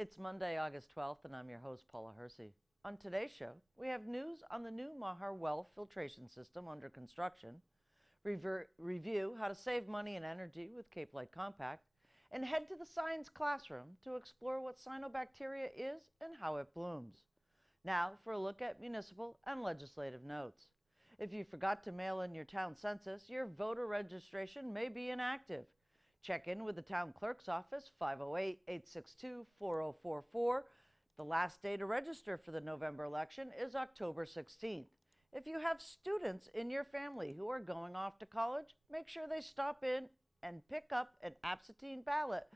It's Monday, August 12th, and I'm your host, Paula Hersey. On today's show, we have news on the new Mahar well filtration system under construction, review how to save money and energy with Cape Light Compact, and head to the science classroom to explore what cyanobacteria is and how it blooms. Now for a look at municipal and legislative notes. If you forgot to mail in your town census, your voter registration may be inactive. Check in with the town clerk's office, 508-862-4044. The last day to register for the November election is October 16th. If you have students in your family who are going off to college, make sure they stop in and pick up an absentee ballot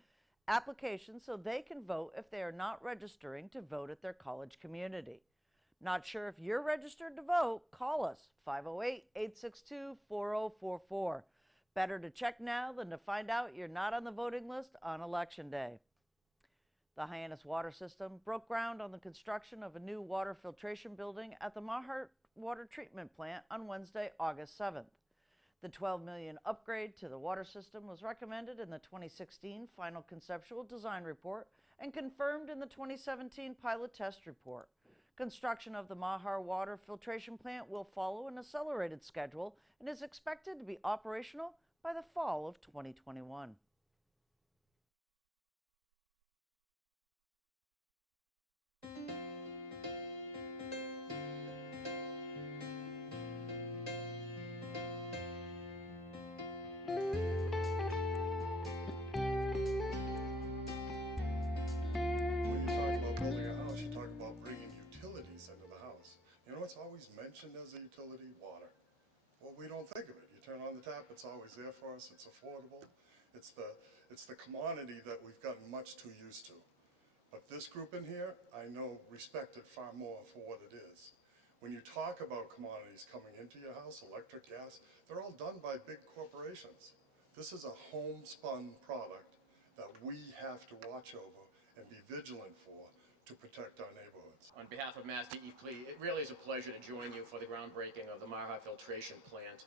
application so they can vote if they are not registering to vote at their college community. Not sure if you're registered to vote? Call us, 508-862-4044. Better to check now than to find out you're not on the voting list on Election Day. The Hyannis Water System broke ground on the construction of a new water filtration building at the Mahar Water Treatment Plant on Wednesday, August 7th. The $12 million upgrade to the water system was recommended in the 2016 Final Conceptual Design Report and confirmed in the 2017 Pilot Test Report. Construction of the Mahar Water Filtration Plant will follow an accelerated schedule and is expected to be operational by the fall of 2021. Into the house. You know what's always mentioned as a utility? Water. Well, we don't think of it. You turn on the tap, it's always there for us, it's affordable. It's the commodity that we've gotten much too used to. But this group in here, I know, respect it far more for what it is. When you talk about commodities coming into your house, electric, gas, they're all done by big corporations. This is a homespun product that we have to watch over and be vigilant for to protect our neighborhoods. On behalf of Mass DEP, it really is a pleasure to join you for the groundbreaking of the Mahar Filtration Plant.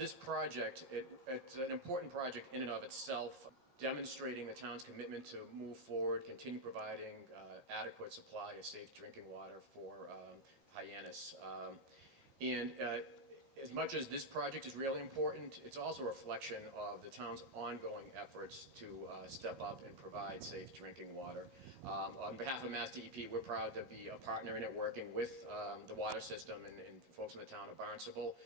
This project, it's an important project in and of itself, demonstrating the town's commitment to move forward, continue providing adequate supply of safe drinking water for Hyannis. As much as this project is really important, it's also a reflection of the town's ongoing efforts to step up and provide safe drinking water. On behalf of Mass DEP, we're proud to be a partner in it, working with the water system and folks in the town of Barnstable.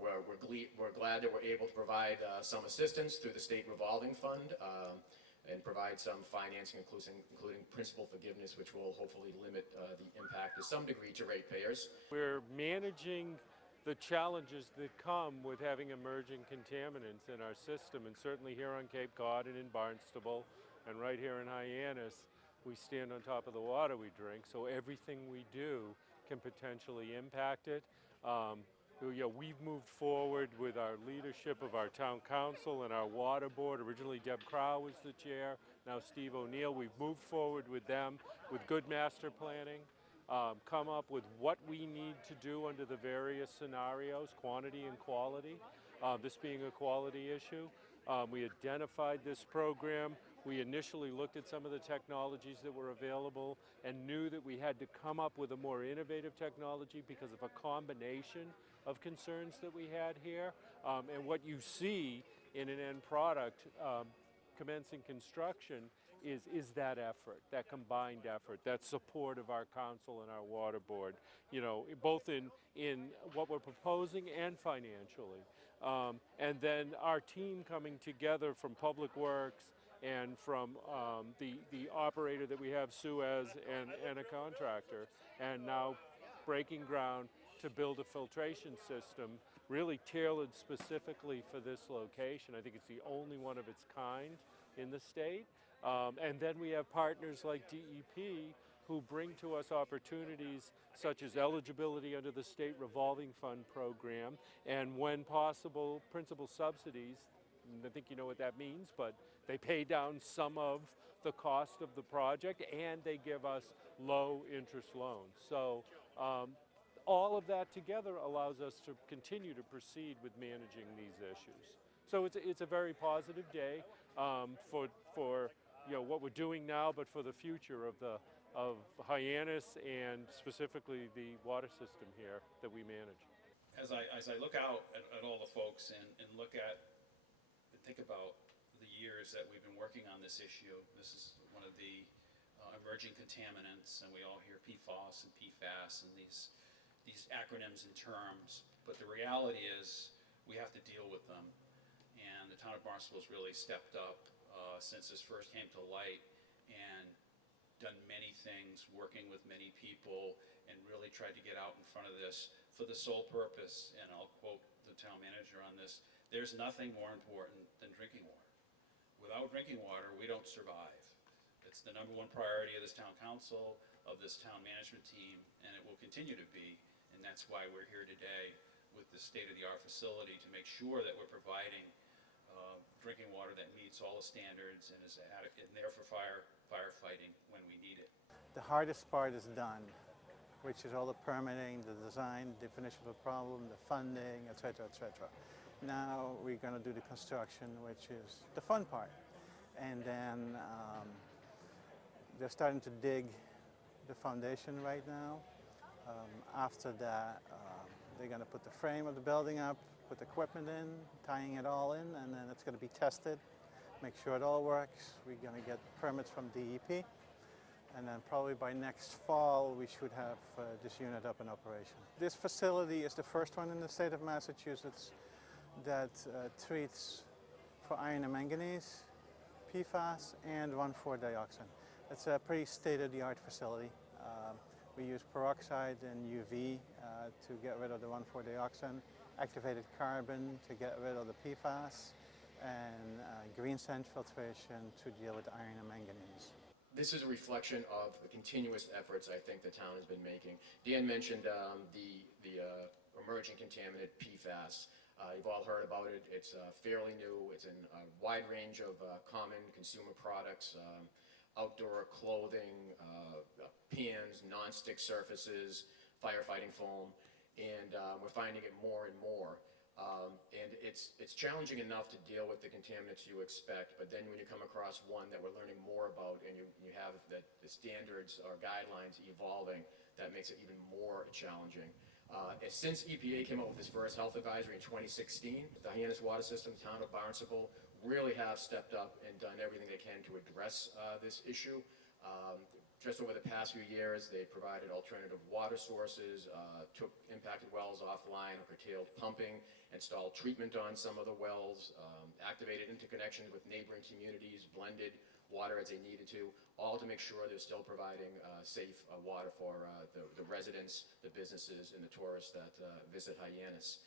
We're glad that we're able to provide some assistance through the state revolving fund and provide some financing, including principal forgiveness, which will hopefully limit the impact to some degree to ratepayers. We're managing the challenges that come with having emerging contaminants in our system, and certainly here on Cape Cod and in Barnstable and right here in Hyannis, we stand on top of the water we drink, so everything we do can potentially impact it. We've moved forward with our leadership of our town council and our water board. Originally Deb Crow was the chair, now Steve O'Neill. We've moved forward with them with good master planning. Come up with what we need to do under the various scenarios, quantity and quality, this being a quality issue. We identified this program. We initially looked at some of the technologies that were available and knew that we had to come up with a more innovative technology because of a combination of concerns that we had here. And what you see in an end product commencing construction is that effort, that combined effort, that support of our council and our water board, both in what we're proposing and financially. And then our team coming together from Public Works and from the operator that we have, Suez, and a contractor, and now breaking ground to build a filtration system really tailored specifically for this location. I think it's the only one of its kind in the state. And then we have partners like DEP who bring to us opportunities such as eligibility under the state revolving fund program, and when possible, principal subsidies. I think you know what that means, but they pay down some of the cost of the project and they give us low interest loans. So all of that together allows us to continue to proceed with managing these issues. So it's a very positive day for what we're doing now, but for the future of Hyannis and specifically the water system here that we manage. As I look out at all the folks and look at and think about the years that we've been working on this issue, this is one of the emerging contaminants, and we all hear PFOS and PFAS and these acronyms and terms, but the reality is we have to deal with them, and the town of Barnstable has really stepped up since this first came to light and done many things, working with many people, and really tried to get out in front of this for the sole purpose, and I'll quote the town manager on this, there's nothing more important than drinking water. Without drinking water, we don't survive. It's the #1 priority of this town council, of this town management team, and it will continue to be, and that's why we're here today with the state-of-the-art facility to make sure that we're providing drinking water that meets all the standards and is adequate and there for firefighting when we need it. The hardest part is done, which is all the permitting, the design, definition of the problem, the funding, etc., etc. Now we're going to do the construction, which is the fun part. And then they're starting to dig the foundation right now. After that, they're going to put the frame of the building up, put the equipment in, tying it all in, and then it's going to be tested, make sure it all works. We're going to get permits from DEP, and then probably by next fall we should have this unit up in operation. This facility is the first one in the state of Massachusetts that treats for iron and manganese, PFAS, and 1,4-dioxane. It's a pretty state-of-the-art facility. We use peroxide and UV to get rid of the 1,4-dioxane, activated carbon to get rid of the PFAS, and green sand filtration to deal with iron and manganese. This is a reflection of the continuous efforts I think the town has been making. Dan mentioned the emerging contaminant PFAS. You've all heard about it. It's fairly new. It's in a wide range of common consumer products, outdoor clothing, pans, non-stick surfaces, firefighting foam, and we're finding it more and more. And it's challenging enough to deal with the contaminants you expect, but then when you come across one that we're learning more about and you have the standards or guidelines evolving, that makes it even more challenging. Since EPA came out with its first health advisory in 2016, the Hyannis water system, town of Barnstable, really have stepped up and done everything they can to address this issue. Just over the past few years, they provided alternative water sources, took impacted wells offline or curtailed pumping, installed treatment on some of the wells, activated interconnections with neighboring communities, blended water as they needed to, all to make sure they're still providing safe water for the residents, the businesses, and the tourists that visit Hyannis.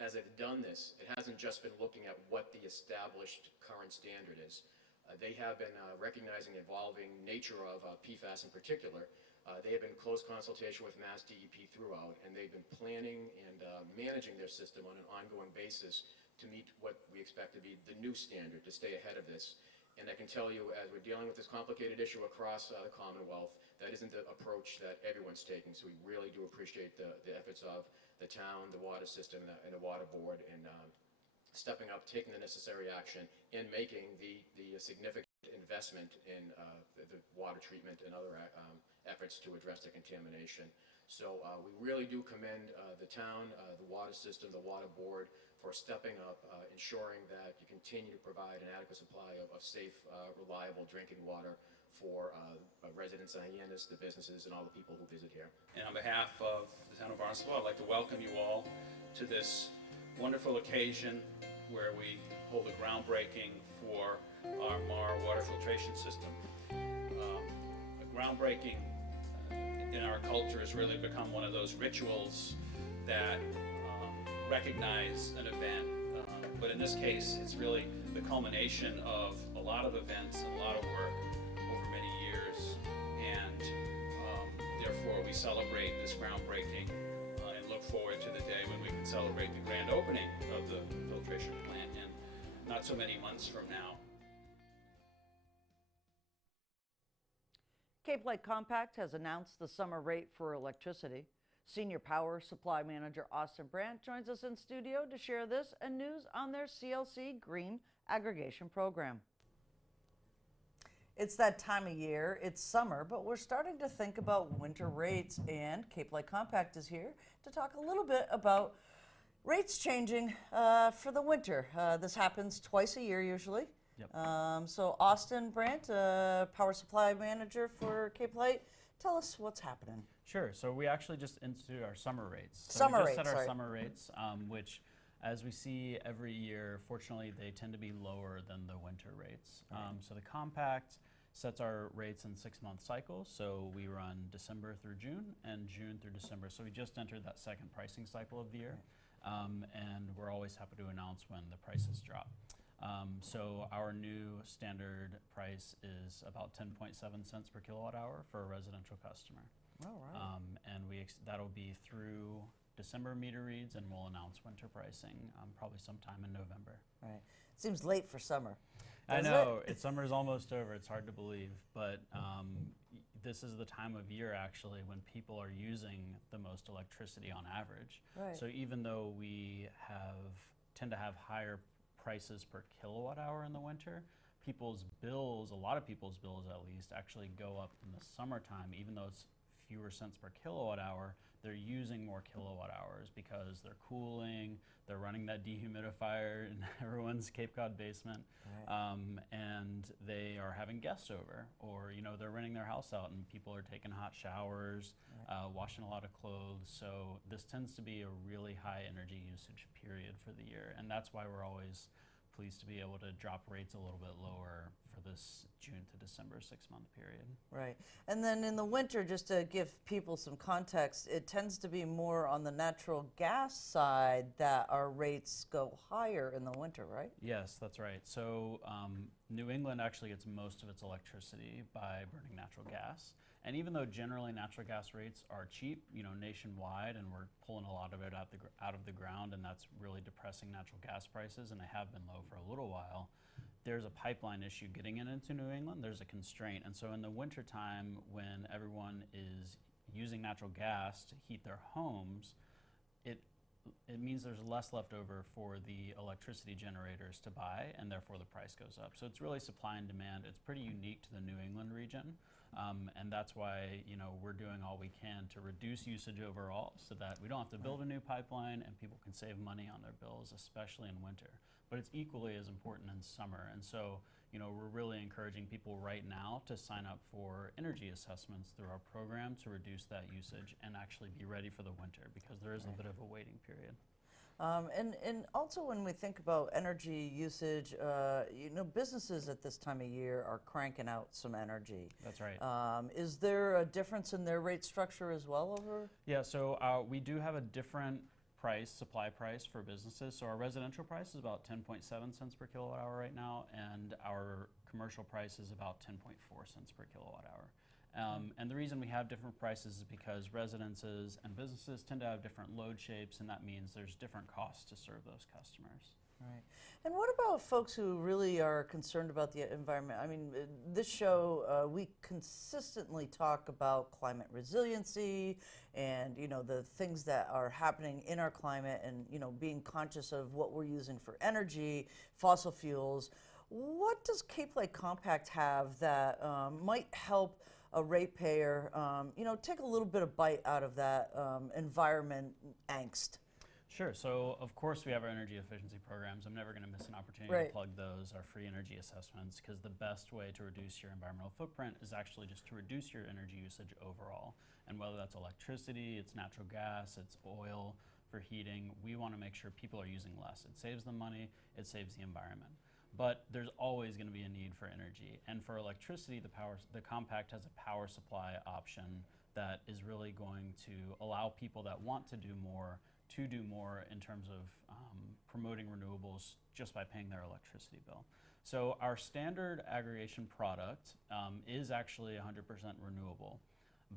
As they've done this, it hasn't just been looking at what the established current standard is. They have been recognizing the evolving nature of PFAS in particular. They have been in close consultation with Mass DEP throughout, and they've been planning and managing their system on an ongoing basis to meet what we expect to be the new standard, to stay ahead of this. And I can tell you, as we're dealing with this complicated issue across the Commonwealth, that isn't the approach that everyone's taking. So we really do appreciate the efforts of the town, the water system, and the water board, and stepping up, taking the necessary action, and making the significant investment in the water treatment and other efforts to address the contamination. So we really do commend the town, the water system, the water board for stepping up, ensuring that you continue to provide an adequate supply of safe, reliable drinking water for residents of Hyannis, the businesses, and all the people who visit here. And on behalf of the town of Barnstable, I'd like to welcome you all to this wonderful occasion where we hold a groundbreaking for our MAR water filtration system. A groundbreaking in our culture has really become one of those rituals that recognize an event, but in this case it's really the culmination of a lot of events and a lot of work over many years, and therefore we celebrate this groundbreaking and look forward to the day when we can celebrate the grand opening of the filtration plant in not so many months from now. Cape Light Compact has announced the summer rate for electricity. Senior Power Supply Manager Austin Brandt joins us in studio to share this and news on their CLC Green Aggregation Program. It's that time of year, it's summer, but we're starting to think about winter rates, and Cape Light Compact is here to talk a little bit about rates changing for the winter. This happens twice a year usually. Yep. So Austin Brandt, Power Supply Manager for Cape Light, tell us what's happening. Sure. So we actually just instituted our summer rates. So Summer we just rates, set our sorry. summer rates, which, as we see every year, fortunately, they tend to be lower than the winter rates. So the compact sets our rates in 6-month cycles. So we run December through June and June through December. So we just entered that second pricing cycle of the year. And we're always happy to announce when the prices drop. So our new standard price is about 10.7 cents per kilowatt hour for a residential customer. All right. And that'll be through December meter reads, and we'll announce winter pricing probably sometime in November. Right. Seems late for summer. I doesn't know, it? summer's almost over. It's hard to believe, but this is the time of year actually when people are using the most electricity on average. Right. So even though we tend to have higher prices per kilowatt hour in the winter, people's bills, a lot of people's bills at least, actually go up in the summertime. Even though it's fewer cents per kilowatt hour, they're using more kilowatt hours because they're cooling, they're running that dehumidifier in everyone's Cape Cod basement, and they are having guests over, or they're renting their house out and people are taking hot showers, washing a lot of clothes. So this tends to be a really high energy usage period for the year, and that's why we're always pleased to be able to drop rates a little bit lower for this June to December 6-month period. Right. And then in the winter, just to give people some context, it tends to be more on the natural gas side that our rates go higher in the winter, right? Yes, that's right. So New England actually gets most of its electricity by burning natural gas. And even though generally natural gas rates are cheap, nationwide, and we're pulling a lot of it out of the ground, and that's really depressing natural gas prices, and they have been low for a little while, there's a pipeline issue getting it into New England. There's a constraint. And so in the wintertime, when everyone is using natural gas to heat their homes, it means there's less left over for the electricity generators to buy, and therefore the price goes up. So it's really supply and demand. It's pretty unique to the New England region, and that's why we're doing all we can to reduce usage overall, so that we don't have to build a new pipeline and people can save money on their bills, especially in winter. But it's equally as important in summer, and so we're really encouraging people right now to sign up for energy assessments through our program to reduce that usage and actually be ready for the winter, because there is a bit of a waiting period. And also when we think about energy usage, businesses at this time of year are cranking out some energy. That's right. Is there a difference in their rate structure as well over? Yeah, so we do have a different supply price for businesses. So our residential price is about 10.7 cents per kilowatt hour right now, and our commercial price is about 10.4 cents per kilowatt hour. And the reason we have different prices is because residences and businesses tend to have different load shapes, and that means there's different costs to serve those customers. Right. And what about folks who really are concerned about the environment? I mean, this show, we consistently talk about climate resiliency and, the things that are happening in our climate and, being conscious of what we're using for energy, fossil fuels. What does Cape Light Compact have that might help a ratepayer, take a little bit of bite out of that environment angst? Sure. So, of course, we have our energy efficiency programs. I'm never going to miss an opportunity to plug those, our free energy assessments, because the best way to reduce your environmental footprint is actually just to reduce your energy usage overall. And whether that's electricity, it's natural gas, it's oil for heating, we want to make sure people are using less. It saves them money, it saves the environment. But there's always going to be a need for energy. And for electricity, the Compact has a power supply option that is really going to allow people that want to do more in terms of promoting renewables just by paying their electricity bill. So our standard aggregation product is actually 100% renewable,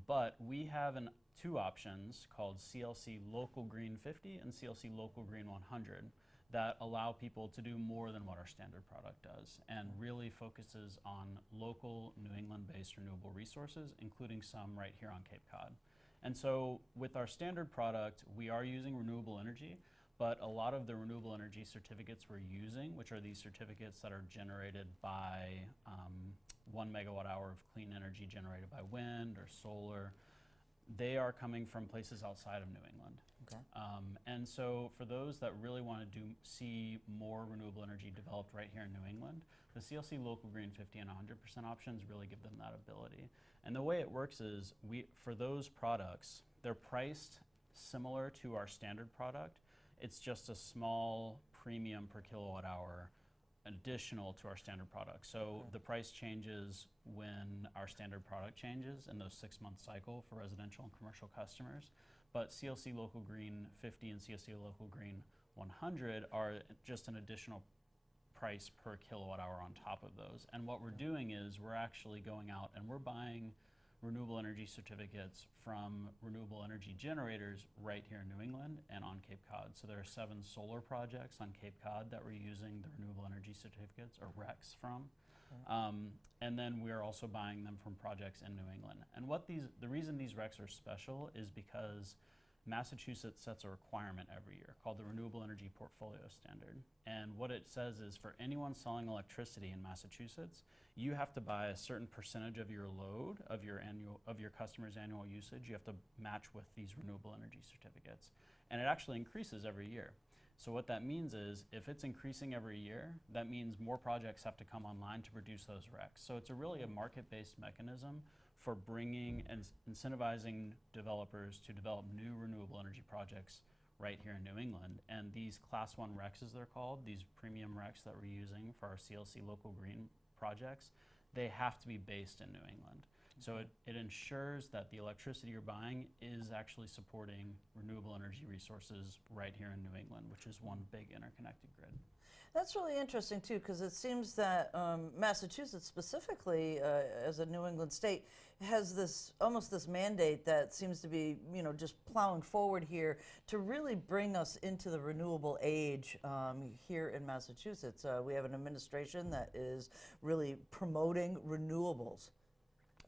but we have two options called CLC Local Green 50 and CLC Local Green 100 that allow people to do more than what our standard product does, and really focuses on local New England-based renewable resources, including some right here on Cape Cod. And so with our standard product, we are using renewable energy, but a lot of the renewable energy certificates we're using, which are these certificates that are generated by 1 megawatt hour of clean energy generated by wind or solar, they are coming from places outside of New England. Okay. And so for those that really want to see more renewable energy developed right here in New England, the CLC Local Green 50 and 100% options really give them that ability. And the way it works is, for those products, they're priced similar to our standard product. It's just a small premium per kilowatt hour additional to our standard product. So the price changes when our standard product changes in those 6-month cycle for residential and commercial customers. But CLC Local Green 50 and CLC Local Green 100 are just an additional price per kilowatt hour on top of those. And what we're doing is we're actually going out and we're buying renewable energy certificates from renewable energy generators right here in New England and on Cape Cod. So there are 7 solar projects on Cape Cod that we're using the renewable energy certificates, or RECs, from. And then we're also buying them from projects in New England. And the reason these RECs are special is because Massachusetts sets a requirement every year called the Renewable Energy Portfolio Standard. And what it says is, for anyone selling electricity in Massachusetts, you have to buy a certain percentage of your load, of your customer's annual usage. You have to match with these renewable energy certificates. And it actually increases every year. So what that means is, if it's increasing every year, that means more projects have to come online to produce those RECs. So it's really a market-based mechanism for bringing and incentivizing developers to develop new renewable energy projects right here in New England. And these Class 1 RECs, as they're called, these premium RECs that we're using for our CLC Local Green projects, they have to be based in New England. So it ensures that the electricity you're buying is actually supporting renewable energy resources right here in New England, which is one big interconnected grid. That's really interesting too, because it seems that Massachusetts specifically, as a New England state, has this almost this mandate that seems to be, just plowing forward here to really bring us into the renewable age here in Massachusetts. We have an administration that is really promoting renewables.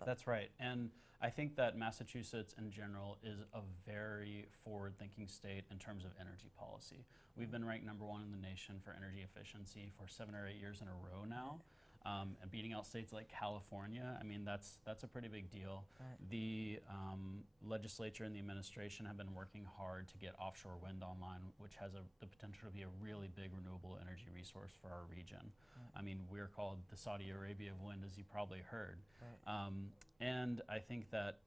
That's right. And I think that Massachusetts in general is a very forward-thinking state in terms of energy policy. We've been ranked #1 in the nation for energy efficiency for 7 or 8 years in a row now, and beating out states like California. I mean, that's a pretty big deal. Right. The legislature and the administration have been working hard to get offshore wind online, which has the potential to be a really big renewable energy resource for our region. Right. I mean, we're called the Saudi Arabia of wind, as you probably heard. Right. And I think that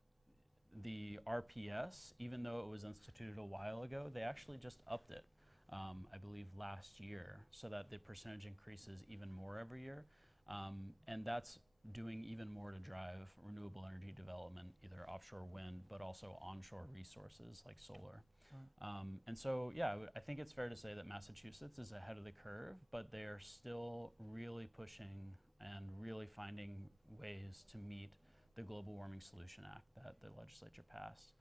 the RPS, even though it was instituted a while ago, they actually just upped it, I believe last year, so that the percentage increases even more every year. And that's doing even more to drive renewable energy development, either offshore wind, but also onshore resources like solar. And so, yeah, I think it's fair to say that Massachusetts is ahead of the curve, but they're still really pushing and really finding ways to meet the Global Warming Solution Act that the legislature passed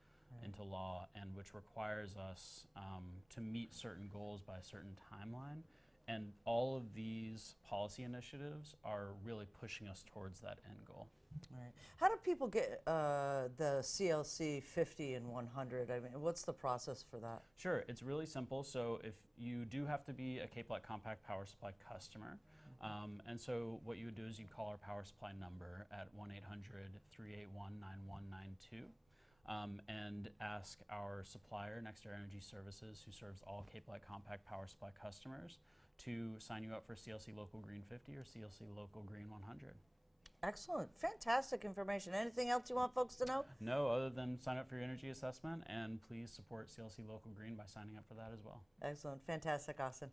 into law, and which requires us to meet certain goals by a certain timeline. And all of these policy initiatives are really pushing us towards that end goal. Right. How do people get the CLC 50 and 100? I mean, what's the process for that? Sure, it's really simple. So if you do have to be a Cape Light Compact Power Supply customer, and so what you would do is you call our power supply number at 1-800-381-9192. And ask our supplier, Next Air Energy Services, who serves all Cape Light Compact Power Supply customers, to sign you up for CLC Local Green 50 or CLC Local Green 100. Excellent. Fantastic information. Anything else you want folks to know? No, other than sign up for your energy assessment, and please support CLC Local Green by signing up for that as well. Excellent. Fantastic, Austin.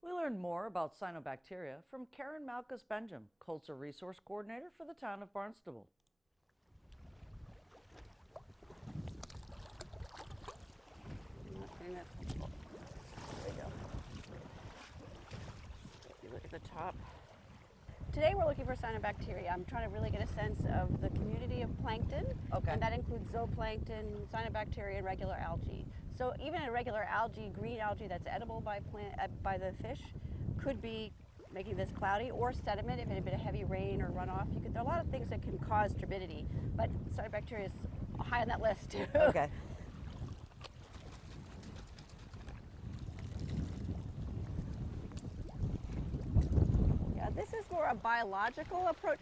We learned more about cyanobacteria from Karen Malkus-Benjam, Coastal Resource Coordinator for the town of Barnstable. There we go. If you look at the top. Today we're looking for cyanobacteria. I'm trying to really get a sense of the community of plankton. Okay. And that includes zooplankton, cyanobacteria, and regular algae. So even a regular algae, green algae that's edible by the fish, could be making this cloudy, or sediment if it had been a heavy rain or runoff. There are a lot of things that can cause turbidity, but cyanobacteria is high on that list too. Okay. This is more a biological approach.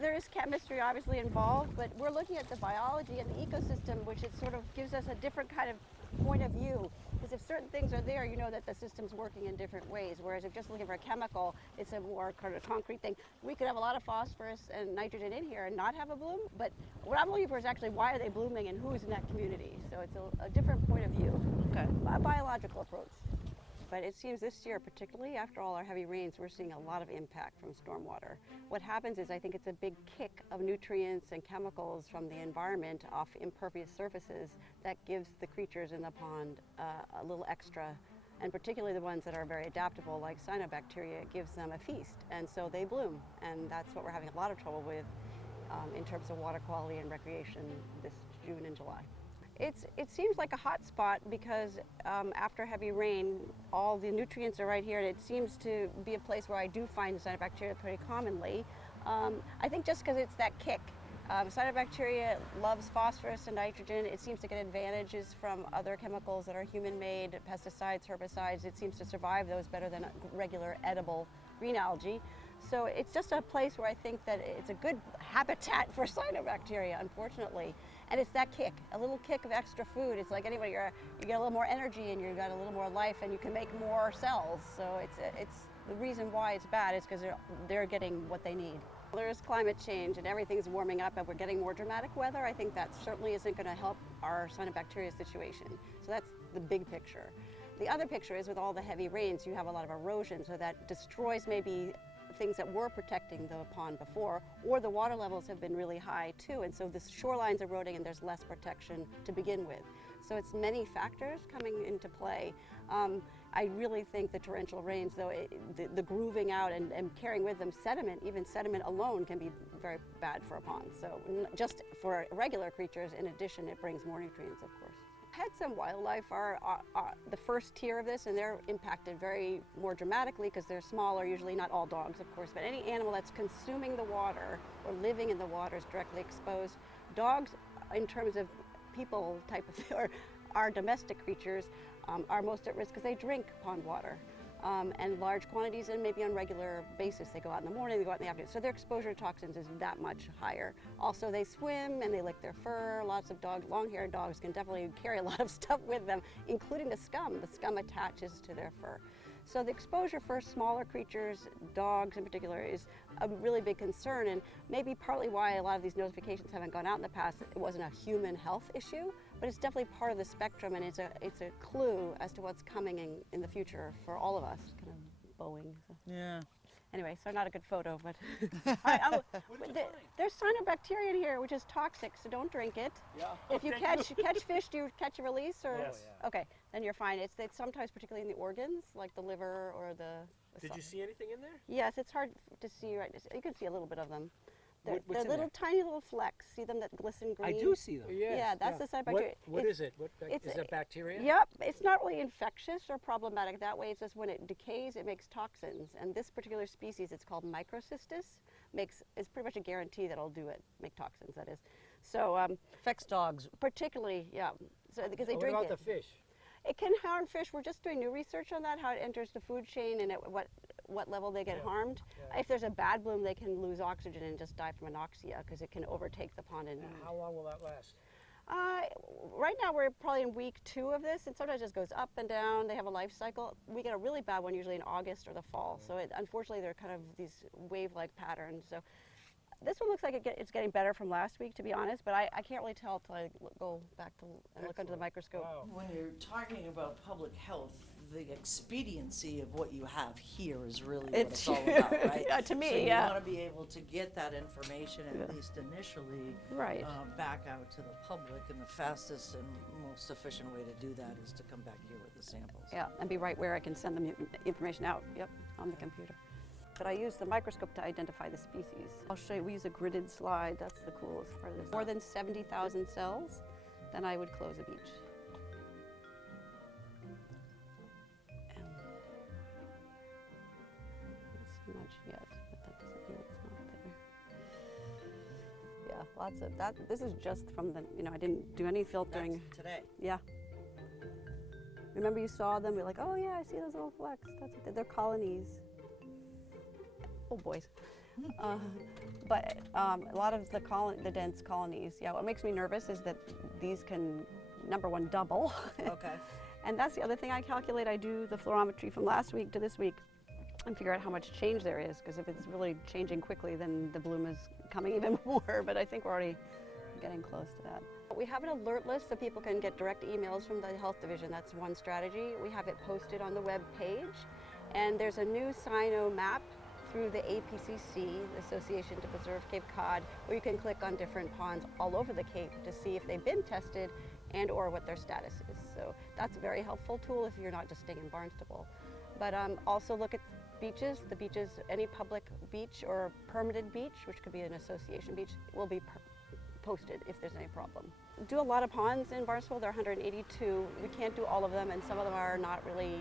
There is chemistry obviously involved, but we're looking at the biology and the ecosystem, which it sort of gives us a different kind of point of view. Because if certain things are there, you know that the system's working in different ways. Whereas if just looking for a chemical, it's a more kind of concrete thing. We could have a lot of phosphorus and nitrogen in here and not have a bloom, but what I'm looking for is actually why are they blooming and who's in that community. So it's a different point of view. Okay. A biological approach. But it seems this year, particularly after all our heavy rains, we're seeing a lot of impact from stormwater. What happens is I think it's a big kick of nutrients and chemicals from the environment off impervious surfaces that gives the creatures in the pond a little extra, and particularly the ones that are very adaptable like cyanobacteria, it gives them a feast, and so they bloom. And that's what we're having a lot of trouble with in terms of water quality and recreation this June and July. It seems like a hot spot because after heavy rain, all the nutrients are right here, and it seems to be a place where I do find cyanobacteria pretty commonly. I think just because it's that kick. Cyanobacteria loves phosphorus and nitrogen. It seems to get advantages from other chemicals that are human-made, pesticides, herbicides. It seems to survive those better than regular edible green algae. So it's just a place where I think that it's a good habitat for cyanobacteria, unfortunately. And it's that kick, a little kick of extra food. It's like anybody, you get a little more energy and you've got a little more life and you can make more cells. So it's the reason why it's bad is because they're getting what they need. There is climate change and everything's warming up and we're getting more dramatic weather. I think that certainly isn't going to help our cyanobacteria situation. So that's the big picture. The other picture is with all the heavy rains, you have a lot of erosion, so that destroys maybe things that were protecting the pond before, or the water levels have been really high too, and so the shoreline's eroding and there's less protection to begin with. So it's many factors coming into play. I really think the torrential rains, though, the grooving out and carrying with them sediment, even sediment alone can be very bad for a pond. So just for regular creatures, in addition, it brings more nutrients, of course. Had some wildlife are the first tier of this, and they're impacted very more dramatically because they're smaller, usually not all dogs, of course, but any animal that's consuming the water or living in the water is directly exposed. Dogs, in terms of people type of, or our domestic creatures, are most at risk because they drink pond water. And large quantities and maybe on regular basis. They go out in the morning, they go out in the afternoon. So their exposure to toxins is that much higher. Also, they swim and they lick their fur. Lots of dogs, long-haired dogs, can definitely carry a lot of stuff with them, including the scum. The scum attaches to their fur. So the exposure for smaller creatures, dogs in particular, is a really big concern, and maybe partly why a lot of these notifications haven't gone out in the past. It wasn't a human health issue, but it's definitely part of the spectrum, and it's a clue as to what's coming in the future for all of us, kind of Boeing. So. Yeah. Anyway, so not a good photo, but there's cyanobacteria in here, which is toxic, so don't drink it. Yeah. If you catch fish, do you catch and release? Or? Yes. Okay, then you're fine. It's sometimes, particularly in the organs, like the liver or the Did you see anything in there? Yes, it's hard to see right now. You can see a little bit of them. They're What's in little, there? tiny little flecks. See them that glisten green? I do see them. Yeah, that's the cyanobacteria. What is it? it's Is that bacteria? Yep, it's not really infectious or problematic that way. It's just when it decays, it makes toxins. And this particular species, it's called microcystis, is pretty much a guarantee that it'll do it, make toxins, that is. So Affects dogs. particularly, yeah, so because they What drink about it. the fish? It can harm fish. We're just doing new research on that, how it enters the food chain and at what level they get harmed. Yeah. If there's a bad bloom, they can lose oxygen and just die from anoxia because it can overtake the pond. And How long will that last? right now we're probably in week 2 of this, and sometimes it just goes up and down. They have a life cycle. We get a really bad one usually in August or the fall. So unfortunately, they're kind of these wave-like patterns. So this one looks like it's getting better from last week, to be honest, but I can't really tell until I go back and look under the microscope. Wow. When you're talking about public health, the expediency of what you have here is really what it's all about, right? Yeah, to me, so yeah. you want to be able to get that information, at least initially, Right. back out to the public, and the fastest and most efficient way to do that is to come back here with the samples. Yeah, and be right where I can send them information out, yep, on the computer. But I use the microscope to identify the species. I'll show you, we use a gridded slide, that's the coolest part of this. More than 70,000 cells, then I would close a beach. Not much yet, but that doesn't mean it's not there. Yeah, lots of that. This is just from the, I didn't do any filtering. That's today. Yeah. Remember you saw them, you're like, oh yeah, I see those little flecks. They're colonies. Oh, boys. But a lot of the dense colonies, yeah, what makes me nervous is that these can, number one, double. Okay. And that's the other thing I calculate. I do the fluorometry from last week to this week and figure out how much change there is, because if it's really changing quickly, then the bloom is coming even more, but I think we're already getting close to that. We have an alert list so people can get direct emails from the health division. That's one strategy. We have it posted on the web page, and there's a new cyno map through the APCC, the Association to Preserve Cape Cod, where you can click on different ponds all over the Cape to see if they've been tested and or what their status is. So that's a very helpful tool if you're not just staying in Barnstable. But also look at beaches. The beaches, any public beach or permitted beach, which could be an association beach, will be posted if there's any problem. Do a lot of ponds in Barnstable. There are 182. We can't do all of them, and some of them are not really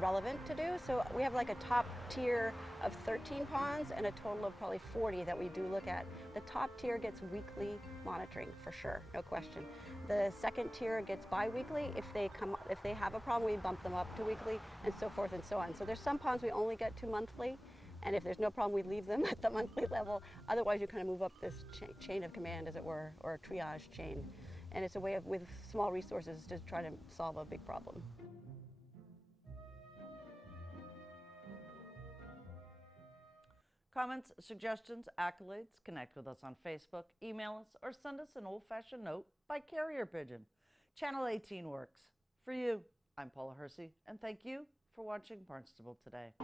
relevant to do. So we have like a top tier of 13 ponds and a total of probably 40 that we do look at. The top tier gets weekly monitoring for sure, no question. The second tier gets bi-weekly. If they have a problem, we bump them up to weekly, and so forth and so on. So there's some ponds we only get to monthly, and if there's no problem, we leave them at the monthly level. Otherwise, you kind of move up this chain of command, as it were, or a triage chain. And it's a way of, with small resources, to try to solve a big problem. Comments, suggestions, accolades, connect with us on Facebook, email us, or send us an old-fashioned note by carrier pigeon. Channel 18 works. For you, I'm Paula Hersey, and thank you for watching Barnstable Today.